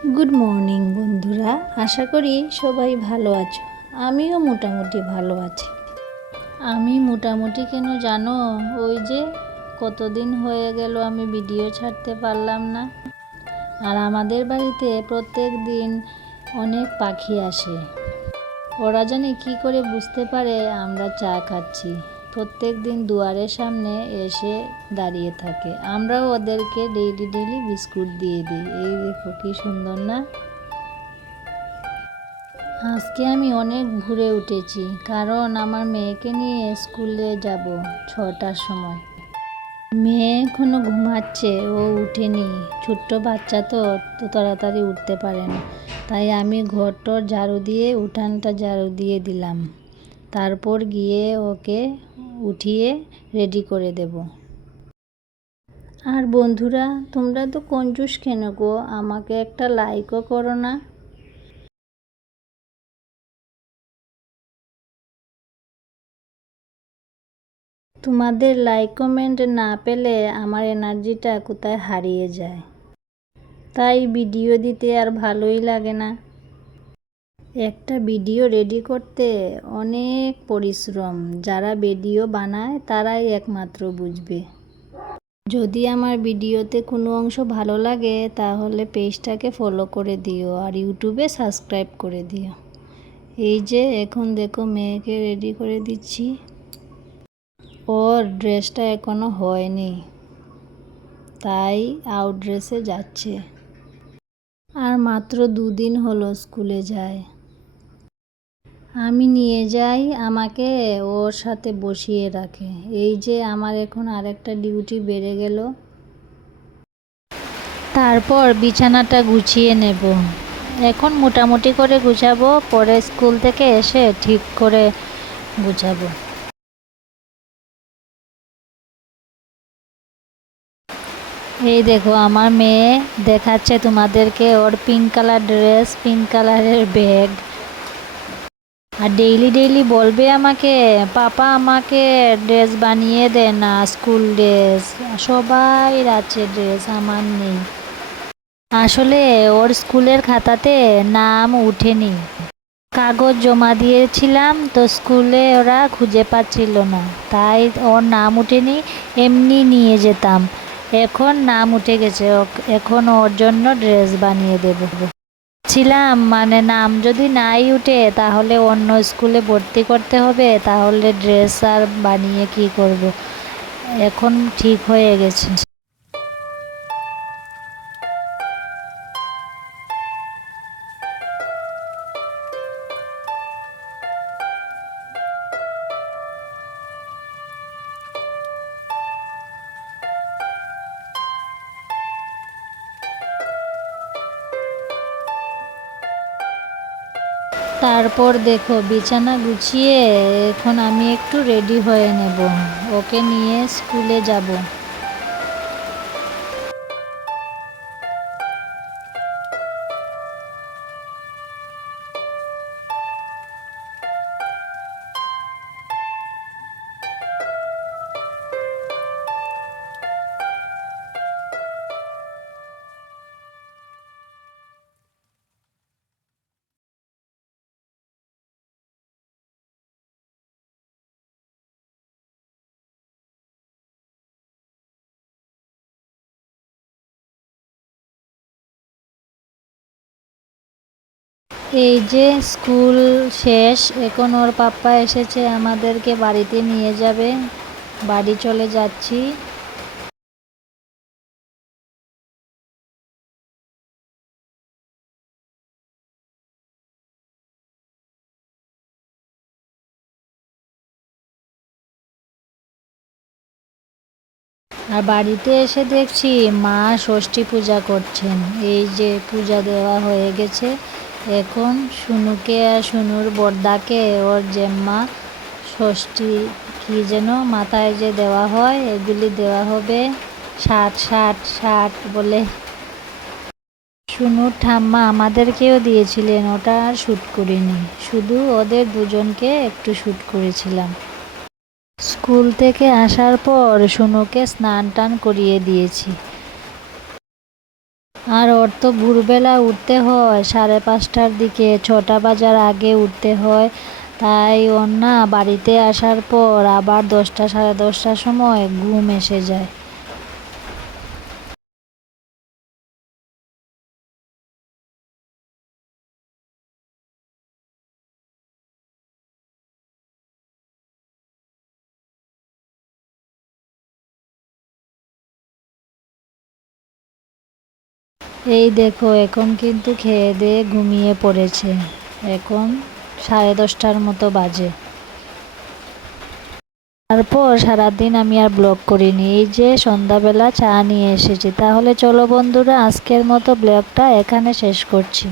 Good morning বন্ধুরা, আশা করি সবাই ভালো আছো। আমিও মোটামুটি ভালো আছি। আমি মোটামুটি কেন জানো, ওই যে কতদিন হয়ে গেল আমি ভিডিও ছাড়তে পারলাম না। আর আমাদের বাড়িতে প্রত্যেক দিন অনেক পাখি আসে। ওরা জানি কী করে বুঝতে পারে আমরা চা খাচ্ছি। প্রত্যেক দিন দুয়ারের সামনে এসে দাঁড়িয়ে থাকে। আমরাও ওদেরকে ডেইলি বিস্কুট দিয়ে দিই। এই দেখো কি সুন্দর না। আজকে আমি অনেক ভোরে উঠেছি, কারণ আমার মেয়েকে নিয়ে স্কুলে যাব 6টার সময়। মেয়ে এখনো ঘুমাচ্ছে, ও উঠেনি। ছোট্ট বাচ্চা তো তো তাড়াতাড়ি উঠতে পারে না। তাই আমি ঘরটর ঝাড়ু দিয়ে উঠানটা ঝাড়ু দিয়ে দিলাম। তারপর গিয়ে ওকে উঠিয়ে রেডি করে দেব। আর বন্ধুরা, তোমরা তো কঞ্জুস কেন গো, আমাকে একটা লাইকও করো না। তোমাদের লাইক কমেন্ট না পেলে আমার এনার্জিটা কোথায় হারিয়ে যায়। তাই ভিডিও দিতে আর ভালোই লাগে না। একটা ভিডিও রেডি করতে অনেক পরিশ্রম। যারা ভিডিও বানায় তারাই একমাত্র বুঝবে। যদি আমার ভিডিওতে কোনো অংশ ভালো লাগে তাহলে পেজটাকে ফলো করে দিও আর ইউটিউবে সাবস্ক্রাইব করে দিও। এই যে এখন দেখো মেয়েকে রেডি করে দিচ্ছি। ওর ড্রেসটা এখনো হয়নি, তাই আউট ড্রেসে যাচ্ছে। আর মাত্র 2 দিন হলো স্কুলে যায়। আমি নিয়ে যাই, আমাকে ওর সাথে বসিয়ে রাখে। এই যে আমার এখন আরেকটা ডিউটি বেড়ে গেল। তারপর বিছানাটা গুছিয়ে নেব। এখন মোটামুটি করে গুছাবো, পরে স্কুল থেকে এসে ঠিক করে গুছাবো। এই দেখো আমার মেয়ে দেখাচ্ছে তোমাদেরকে ওর পিঙ্ক কালার ড্রেস, পিঙ্ক কালারের ব্যাগ। আর ডেইলি বলবে আমাকে, পাপা আমাকে ড্রেস বানিয়ে দে না, স্কুল ড্রেস। সবাই আছে ড্রেস, আমার নেই। আসলে ওর স্কুলের খাতাতে নাম উঠেনি। কাগজ জমা দিয়েছিলাম তো স্কুলে ওরা খুঁজে পাচ্ছিল না, তাই ওর নাম উঠেনি। এমনি নিয়ে যেতাম। এখন নাম উঠে গেছে, এখন ওর জন্য ড্রেস বানিয়ে দেব। ছিলাম মানে নাম যদি নাই উঠে তাহলে অন্য স্কুলে ভর্তি করতে হবে, তাহলে ড্রেস আর বানিয়ে কি করব। এখন ঠিক হয়ে গেছে। তারপর দেখো বিছানা গুছিয়ে এখন আমি একটু রেডি হয়ে নেব, ওকে নিয়ে স্কুলে যাব। এই যে স্কুল শেষ, এখন ওর পাপ্পা এসেছে, আমাদেরকে বাড়িতে নিয়ে যাবে। বাড়ি চলে যাচ্ছি। আর বাড়িতে এসে দেখছি মা ষষ্ঠী পূজা করছেন। এই যে পূজা দেওয়া হয়ে গেছে। এখন শুনুকে আর শুনুর বড়দাকে ওর জেম্মা ষষ্ঠী কী যেন মাথায় যে দেওয়া হয় এগুলি দেওয়া হবে। ষাট ষাট ষাট বলে। শুনুর ঠাম্মা আমাদেরকেও দিয়েছিলেন, ওটা আর শ্যুট করিনি, শুধু ওদের দুজনকে একটু শ্যুট করেছিলাম। স্কুল থেকে আসার পর শুনুকে স্নান টান করিয়ে দিয়েছি। আর ওর তো ভোরবেলা উঠতে হয় 5:30টার দিকে, 6টা বাজার আগে উঠতে হয়। তাই ওর না বাড়িতে আসার পর আবার 10টা 10:30টার সময় ঘুম এসে যায়। এই দেখো এখন কিন্তু খেয়ে দিয়ে ঘুমিয়ে পড়েছে। এখন 10:30টার মতো বাজে। তারপর সারাদিন আমি আর ব্লগ করিনি, এই যে সন্ধ্যাবেলা চা নিয়ে এসেছি। তাহলে চলো বন্ধুরা, আজকের মতো ব্লগটা এখানে শেষ করছি।